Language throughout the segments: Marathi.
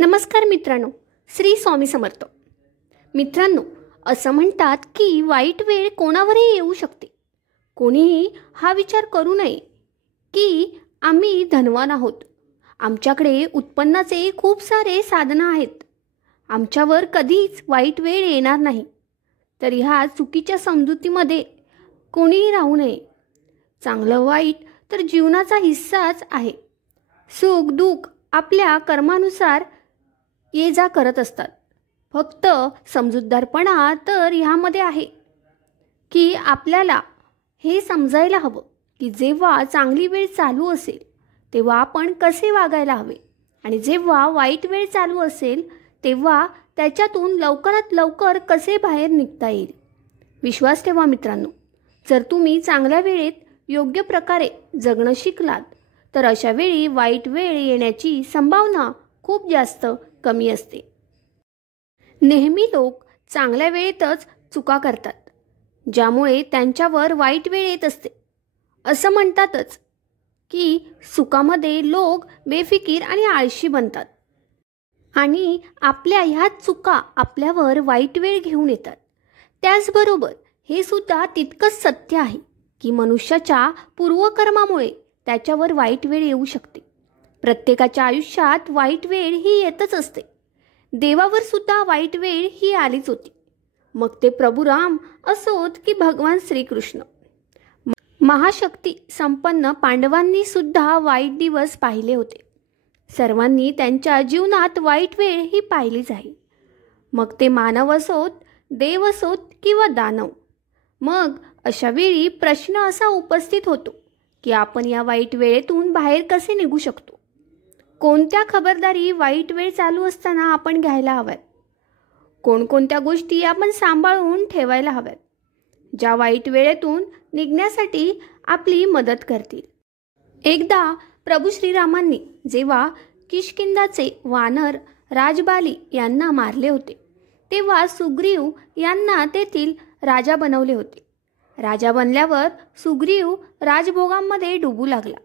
नमस्कार मित्रांनो, श्री स्वामी समर्थ. मित्रांनो, असं म्हणतात की वाईट वेळ कोणावरही येऊ शकते. कोणीही हा विचार करू नये की आम्ही धनवान आहोत, आमच्याकडे उत्पन्नाचे खूप सारे साधनं आहेत, आमच्यावर कधीच वाईट वेळ येणार नाही. तर ह्या चुकीच्या समजुतीमध्ये कोणीही राहू नये. चांगलं वाईट तर जीवनाचा हिस्साच आहे. सुख दुःख आपल्या कर्मानुसार ये जा करत असतात. फक्त समजूतदारपणा तर ह्यामध्ये आहे की आपल्याला हे समजायला हवं की जेव्हा चांगली वेळ चालू असेल तेव्हा आपण कसे वागायला हवे, आणि जेव्हा वाईट वेळ चालू असेल तेव्हा त्याच्यातून लवकरात लवकर कसे बाहेर निघता येईल. विश्वास ठेवा मित्रांनो, जर तुम्ही चांगल्या वेळेत योग्य प्रकारे जगणं शिकलात तर अशा वेळी वाईट वेळ येण्याची संभावना खूप जास्त कमी असते. नेहमी लोक चांगल्या वेळेतच चुका करतात, ज्यामुळे त्यांच्यावर वाईट वेळ येत असते. असं म्हणतातच की सुखामध्ये लोक बेफिकीर आणि आळशी बनतात, आणि आपल्या ह्या चुका आपल्यावर वाईट वेळ घेऊन येतात. त्याचबरोबर हे सुद्धा तितकंच सत्य आहे की मनुष्याच्या पूर्वकर्मामुळे त्याच्यावर वाईट वेळ येऊ शकते. प्रत्येकाच्या आयुष्यात वाईट वेळ ही येतच असते. देवावर सुद्धा वाईट वेळ ही आलीच होती, मग ते प्रभू राम असोत की भगवान श्रीकृष्ण. महाशक्ती संपन्न पांडवांनी सुद्धा वाईट दिवस पाहिले होते. सर्वांनी त्यांच्या जीवनात वाईट वेळ ही पाहिलीच आहे, मग ते मानव असोत, देव असोत किंवा दानव. मग अशा वेळी प्रश्न असा उपस्थित होतो की आपण या वाईट वेळेतून बाहेर कसे निघू शकतो. कोणत्या खबरदारी वाईट वेळ चालू असताना आपण घ्यायला हव्यात, कोणकोणत्या गोष्टी आपण सांभाळून ठेवायला हव्यात, ज्या वाईट वेळेतून निघण्यासाठी आपली मदत करतील. एकदा प्रभू श्रीरामांनी जेव्हा किष्किंधाचे वानर राजबाली यांना मारले होते तेव्हा सुग्रीव यांना तेथील राजा बनवले होते. राजा बनल्यावर सुग्रीव राजभोगांमध्ये डुबू लागला.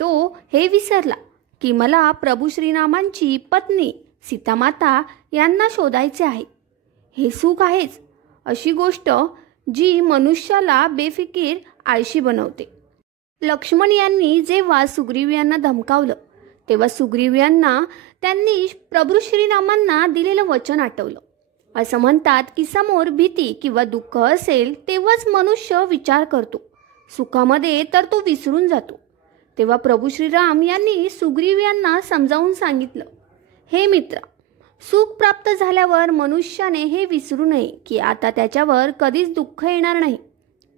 तो हे विसरला की मला प्रभू श्रीरामांची पत्नी सीतामाता यांना शोधायचे आहे. हे सुख आहेच अशी गोष्ट जी मनुष्याला बेफिकीर आळशी बनवते. लक्ष्मण यांनी जेव्हा सुग्रीव यांना धमकावलं तेव्हा सुग्रीव यांना त्यांनी प्रभू श्रीरामांना दिलेलं वचन आठवलं. असं म्हणतात की समोर भीती किंवा दुःख असेल तेव्हाच मनुष्य विचार करतो, सुखामध्ये तर तो विसरून जातो. तेव्हा प्रभू श्रीराम यांनी सुग्रीव यांना समजावून सांगितलं, हे मित्रा, सुख प्राप्त झाल्यावर मनुष्याने हे विसरू नये की आता त्याच्यावर कधीच दुःख येणार नाही.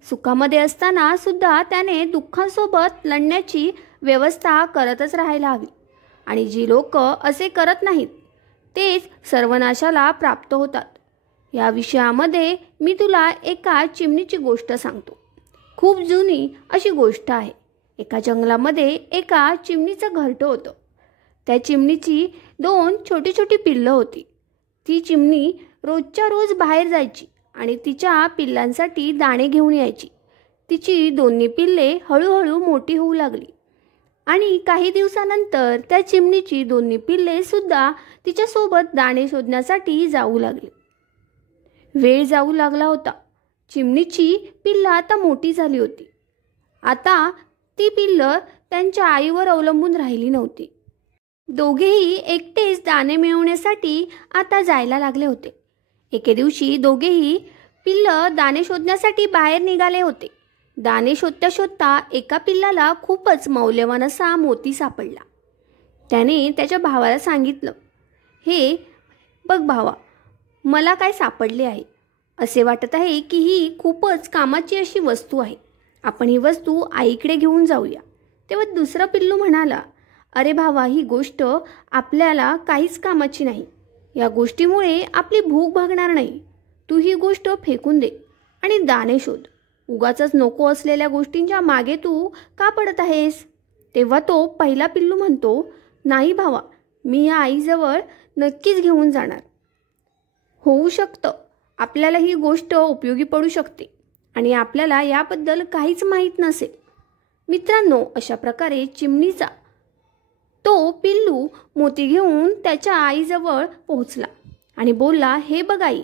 सुखामध्ये असताना सुद्धा त्याने दुःखासोबत लढण्याची व्यवस्था करतच राहायला हवी, आणि जी लोक असे करत नाहीत तेच सर्वनाशाला प्राप्त होतात. या विषयामध्ये मी तुला एका चिमणीची गोष्ट सांगतो. खूप जुनी अशी गोष्ट आहे. एका जंगलामध्ये एका चिमणीचं घरटं होतं. त्या चिमणीची 2 छोटी छोटी पिल्लं होती. ती चिमणी रोजच्या रोज बाहेर जायची आणि तिच्या पिल्लांसाठी दाणे घेऊन यायची. तिची 2 पिल्ले हळूहळू मोठी होऊ लागली, आणि काही दिवसानंतर त्या चिमणीची 2 पिल्ले सुद्धा तिच्यासोबत दाणे शोधण्यासाठी जाऊ लागली. वेळ जाऊ लागला होता. चिमणीची पिल्लं आता मोठी झाली होती. आता ती पिल्लं त्यांच्या आईवर अवलंबून राहिली नव्हती. दोघेही एकटेच दाणे मिळवण्यासाठी आता जायला लागले होते. एके दिवशी दोघेही पिल्लं दाणे शोधण्यासाठी बाहेर निघाले होते. दाणे शोधता शोधता एका पिल्लाला खूपच मौल्यवान असा मोती सापडला. त्याने त्याच्या भावाला सांगितलं, हे बघ भावा, मला काय सापडले आहे. असे वाटत आहे की ही खूपच कामाची अशी वस्तू आहे. आपण ही वस्तू आईकडे घेऊन जाऊया. तेव्हा दुसरा पिल्लू म्हणाला, अरे भावा, ही गोष्ट आपल्याला काहीच कामाची नाही. या गोष्टीमुळे आपली भूक भागणार नाही. तू ही गोष्ट फेकून दे आणि दाणे शोध. उगाचच नको असलेल्या गोष्टींच्या मागे तू का पडत आहेस. तेव्हा तो पहिला पिल्लू म्हणतो, नाही भावा, मी या आईजवळ नक्कीच घेऊन जाणार. होऊ शकतं आपल्याला ही गोष्ट उपयोगी पडू शकते आणि आपल्याला याबद्दल काहीच माहीत नसेल. मित्रांनो, अशा प्रकारे चिमणीचा तो पिल्लू मोती घेऊन त्याच्या आईजवळ पोहोचला आणि बोलला, हे बघ आई,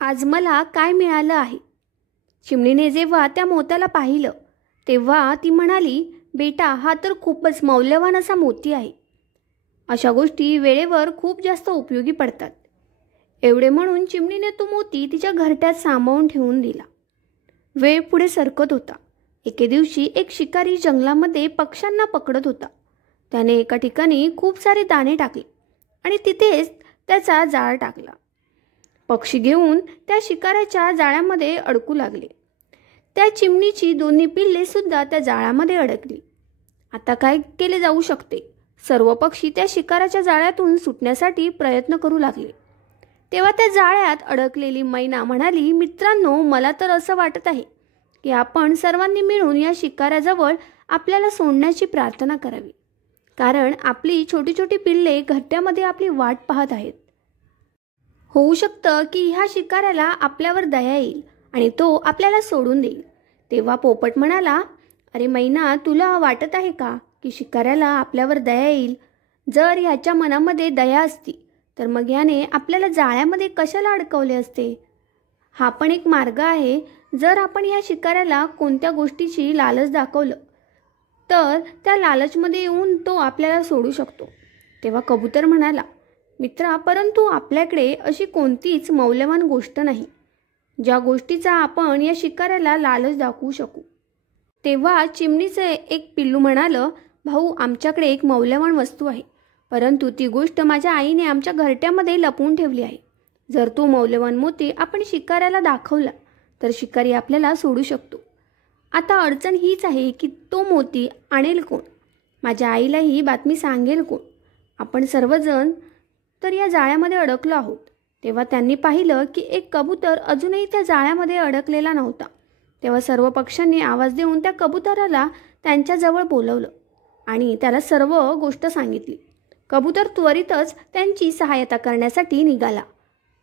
आज मला काय मिळालं आहे. चिमणीने जेव्हा त्या मोत्याला पाहिलं तेव्हा ती म्हणाली, बेटा, हा तर खूपच मौल्यवान असा मोती आहे. अशा गोष्टी वेळेवर खूप जास्त उपयोगी पडतात. एवढे म्हणून चिमणीने तो मोती तिच्या घरट्यात सांभाळून ठेवून दिला. वेळ पुढे सरकत होता. एके दिवशी एक शिकारी जंगलामध्ये पक्ष्यांना पकडत होता. त्याने एका ठिकाणी खूप सारे दाणे टाकले आणि तिथेच त्याचा जाळ टाकला. पक्षी घेऊन त्या शिकाऱ्याच्या जाळ्यामध्ये अडकू लागले. त्या चिमणीची दोन्ही पिल्ले सुद्धा त्या जाळ्यामध्ये अडकली. आता काय केले जाऊ शकते? सर्व पक्षी त्या शिकाऱ्याच्या जाळ्यातून सुटण्यासाठी प्रयत्न करू लागले. तेव्हा त्या जाळ्यात अडकलेली मैना म्हणाली, मित्रांनो, मला तर असं वाटत आहे की आपण सर्वांनी मिळून या शिकाऱ्याजवळ आपल्याला सोडण्याची प्रार्थना करावी, कारण आपली छोटी छोटी पिल्ले घरट्यामध्ये आपली वाट पाहत आहेत. होऊ शकतं की ह्या शिकाऱ्याला आपल्यावर दया येईल आणि तो आपल्याला सोडून देईल. तेव्हा पोपट म्हणाला, अरे मैना, तुला वाटत आहे का की शिकाऱ्याला आपल्यावर दया येईल? जर ह्याच्या मनामध्ये दया असती तर मग याने आपल्याला जाळ्यामध्ये कशाला अडकवले असते? हा पण एक मार्ग आहे. जर आपण या शिकाऱ्याला कोणत्या गोष्टीची लालच दाखवलं तर त्या लालचमध्ये येऊन तो आपल्याला सोडू शकतो. तेव्हा कबूतर म्हणाला, मित्रा, परंतु आपल्याकडे अशी कोणतीच मौल्यवान गोष्ट नाही ज्या गोष्टीचा आपण या शिकाऱ्याला लालच दाखवू शकू. तेव्हा चिमणीचे एक पिल्लू म्हणालं, भाऊ, आमच्याकडे एक मौल्यवान वस्तू आहे, परंतु ती गोष्ट माझ्या आईने आमच्या घरट्यामध्ये लपवून ठेवली आहे. जर तो मौल्यवान मोती आपण शिकाऱ्याला दाखवला तर शिकारी आपल्याला सोडू शकतो. आता अडचण हीच आहे की तो मोती आणेल कोण? माझ्या आईला ही बातमी सांगेल कोण? आपण सर्वजण तर या जाळ्यामध्ये अडकलो आहोत. तेव्हा त्यांनी पाहिलं की एक कबूतर अजूनही त्या जाळ्यामध्ये अडकलेला नव्हता. तेव्हा सर्व पक्ष्यांनी आवाज देऊन त्या कबुतराला त्यांच्याजवळ बोलवलं आणि त्याला सर्व गोष्ट सांगितली. कबूतर त्वरितच त्यांची सहायता करण्यासाठी निघाला.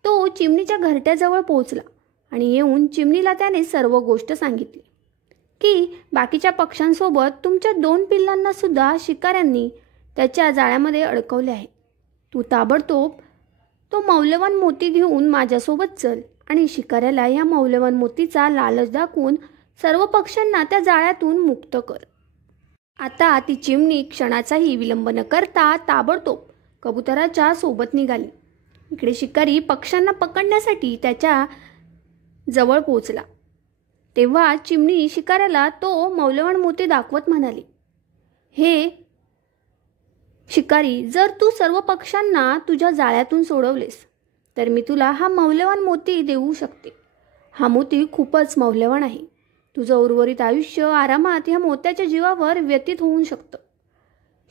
तो चिमणीच्या घरट्याजवळ पोहोचला आणि येऊन चिमणीला त्याने सर्व गोष्ट सांगितली की बाकीच्या पक्ष्यांसोबत तुमच्या 2 पिल्लांना सुद्धा शिकाऱ्यांनी त्याच्या जाळ्यामध्ये अडकवले आहे. तू ताबडतोब तो मौल्यवान मोती घेऊन माझ्यासोबत चल आणि शिकाऱ्याला या मौल्यवान मोतीचा लालच दाखवून सर्व पक्ष्यांना त्या जाळ्यातून मुक्त कर. आता ती चिमणी क्षणाचाही विलंब न करता ताबडतोब कबुतराच्या सोबत निघाली. इकडे शिकारी पक्ष्यांना पकडण्यासाठी त्याच्या जवळ पोहोचला. तेव्हा चिमणी शिकाऱ्याला तो मौल्यवान मोती दाखवत म्हणाली, हे शिकारी, जर तू सर्व पक्ष्यांना तुझ्या जाळ्यातून सोडवलेस तर मी तुला हा मौल्यवान मोती देऊ शकते. हा मोती खूपच मौल्यवान आहे. तुझं उर्वरित आयुष्य आरामात ह्या मोत्याच्या जीवावर व्यतीत होऊ शकतं.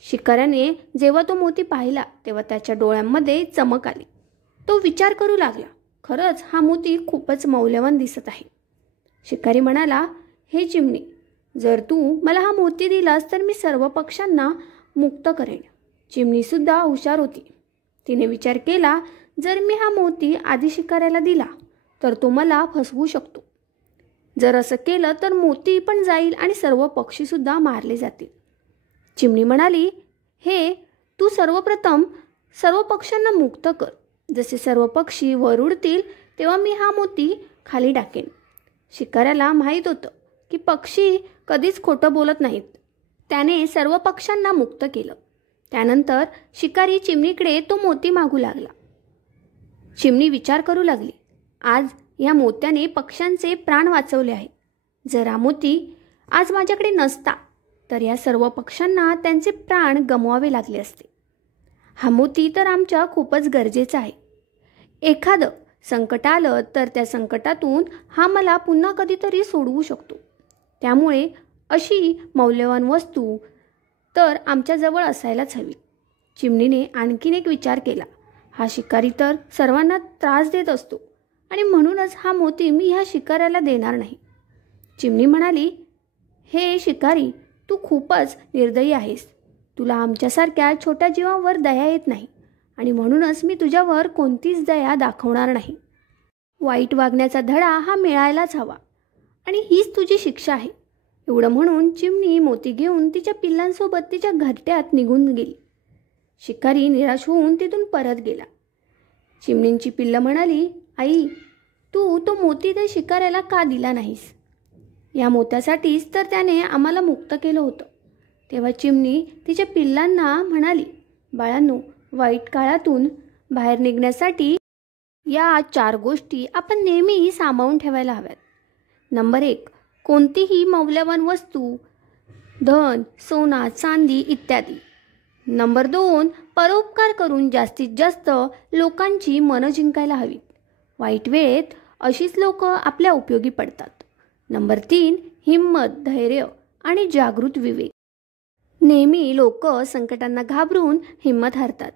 शिकाऱ्याने जेव्हा तो मोती पाहिला तेव्हा त्याच्या डोळ्यांमध्ये चमक आली. तो विचार करू लागला, खरंच हा मोती खूपच मौल्यवान दिसत आहे. शिकारी म्हणाला, हे चिमणी, जर तू मला हा मोती दिलास तर मी सर्व पक्ष्यांना मुक्त करेन. चिमणीसुद्धा हुशार होती. तिने विचार केला, जर मी हा मोती आधी शिकाऱ्याला दिला तर तो मला फसवू शकतो. जर असं केलं तर मोती पण जाईल आणि सर्व पक्षीसुद्धा मारले जातील. चिमणी म्हणाली, हे तू सर्वप्रथम सर्व पक्ष्यांना मुक्त कर. जसे सर्व पक्षी वर उडतील तेव्हा मी हा मोती खाली टाकेन. शिकाऱ्याला माहीत होतं की पक्षी कधीच खोटं बोलत नाहीत. त्याने सर्व पक्ष्यांना मुक्त केलं. त्यानंतर शिकारी चिमणीकडे तो मोती मागू लागला. चिमणी विचार करू लागली, आज या मोत्याने पक्ष्यांचे प्राण वाचवले आहे. जर हा मोती आज माझ्याकडे नसता तर या सर्व पक्ष्यांना त्यांचे प्राण गमवावे लागले असते. हा मोती तर आमच्या खूपच गरजेचा आहे. एखादं संकट आलं तर त्या संकटातून हा मला पुन्हा कधीतरी सोडवू शकतो. त्यामुळे अशी मौल्यवान वस्तू तर आमच्याजवळ असायलाच हवी. चिमणीने आणखीन एक विचार केला, हा शिकारी तर सर्वांना त्रास देत असतो आणि म्हणूनच हा मोती मी ह्या शिकाऱ्याला देणार नाही. चिमणी म्हणाली, हे शिकारी, तू खूपच निर्दयी आहेस. तुला आमच्यासारख्या छोट्या जीवावर दया येत नाही आणि म्हणूनच मी तुझ्यावर कोणतीच दया दाखवणार नाही. वाईट वागण्याचा धडा हा मिळायलाच हवा आणि हीच तुझी शिक्षा आहे. एवढं म्हणून चिमणी मोती घेऊन तिच्या पिल्लांसोबत तिच्या घरट्यात निघून गेली. शिकारी निराश होऊन तिथून परत गेला. चिमणींची पिल्लं म्हणाली, आई, तू तो मोती त्या शिकाऱ्याला का दिला नाहीस? या मोत्यासाठीच तर त्याने आम्हाला मुक्त केलं होतं. तेव्हा चिमणी तिच्या पिल्लांना म्हणाली, बाळांनो, वाईट काळातून बाहेर निघण्यासाठी या 4 गोष्टी आपण नेहमी सांभाळून ठेवायला हव्यात. नंबर 1, कोणतीही मौल्यवान वस्तू, धन, सोना, चांदी इत्यादी. नंबर 2, परोपकार करून जास्तीत जास्त लोकांची मनं जिंकायला हवीत. वाईट वेळेत अशीच लोक आपल्या उपयोगी पडतात. नंबर 3, हिंमत, धैर्य आणि जागृत विवेक. नेहमी लोक संकटांना घाबरून हिंमत हारतात,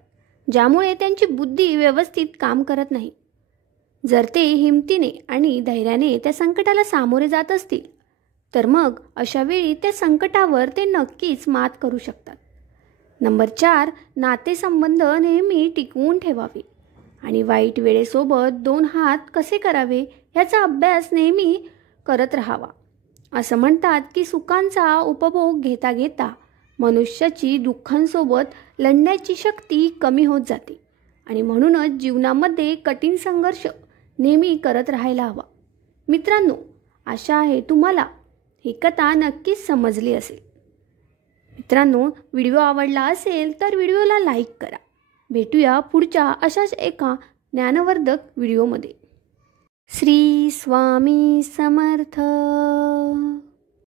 ज्यामुळे त्यांची बुद्धी व्यवस्थित काम करत नाही. जर ते हिमतीने आणि धैर्याने त्या संकटाला सामोरे जात असतील तर मग अशा वेळी त्या संकटावर ते नक्कीच मात करू शकतात. नंबर 4, नातेसंबंध नेहमी टिकवून ठेवावे आणि वाईट वेळेसोबत 2 हात कसे करावे याचा अभ्यास नेहमी करत राहावा. असं म्हणतात की सुखांचा उपभोग घेता घेता मनुष्याची दुःखांसोबत लढण्याची शक्ती कमी होत जाते आणि म्हणूनच जीवनामध्ये कठीण संघर्ष नेहमी करत राहायला हवा. मित्रांनो, आशा आहे तुम्हाला ही कथा नक्कीच समजली असेल. मित्रांनो, व्हिडिओ आवडला असेल तर व्हिडिओला लाईक करा. भेटूया पुढच्या अशाच एका ज्ञानवर्धक व्हिडिओमध्ये. श्री स्वामी समर्थ.